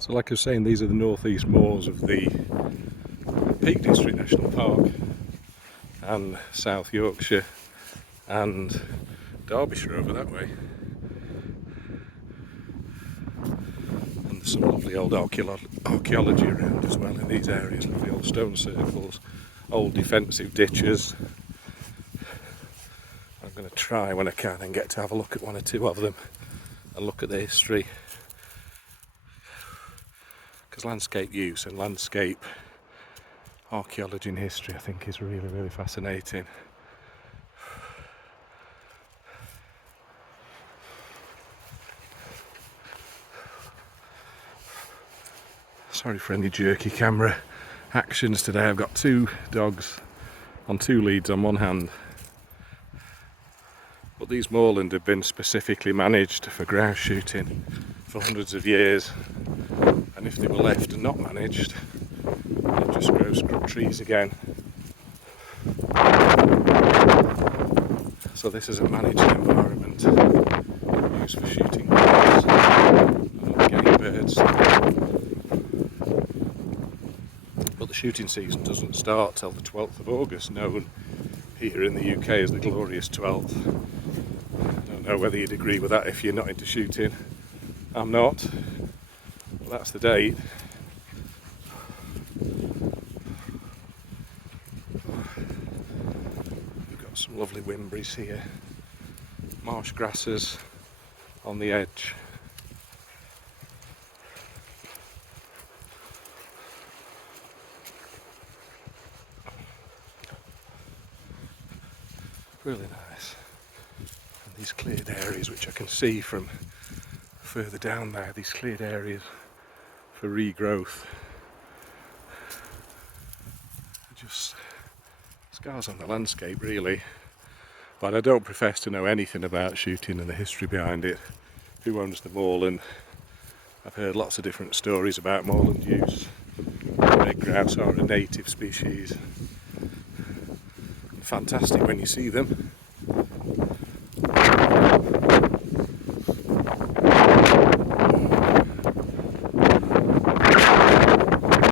So like I was saying, these are the northeast moors of the Peak District National Park and South Yorkshire and Derbyshire over that way. And there's some lovely old archaeology around as well in these areas, lovely old stone circles, old defensive ditches. I'm going to try when I can and get to have a look at one or two of them and look at the history. Because landscape use and landscape archaeology and history I think is really, really fascinating. Sorry for any jerky camera actions today. I've got two dogs on two leads on one hand. But these moorland have been specifically managed for grouse shooting for hundreds of years. And if they were left and not managed, they'd just grow scrub trees again. So this is a managed environment used for shooting birds and game birds. But the shooting season doesn't start till the 12th of August, known here in the UK as the glorious 12th. I don't know whether you'd agree with that if you're not into shooting. I'm not. Well, that's the date. We've got some lovely wimberries here. Marsh grasses on the edge. Really nice. And these cleared areas which I can see from further down there, these cleared areas for regrowth. Just scars on the landscape really. But I don't profess to know anything about shooting and the history behind it. Who owns the moorland? I've heard lots of different stories about moorland use. Red grouse are a native species. Fantastic when you see them.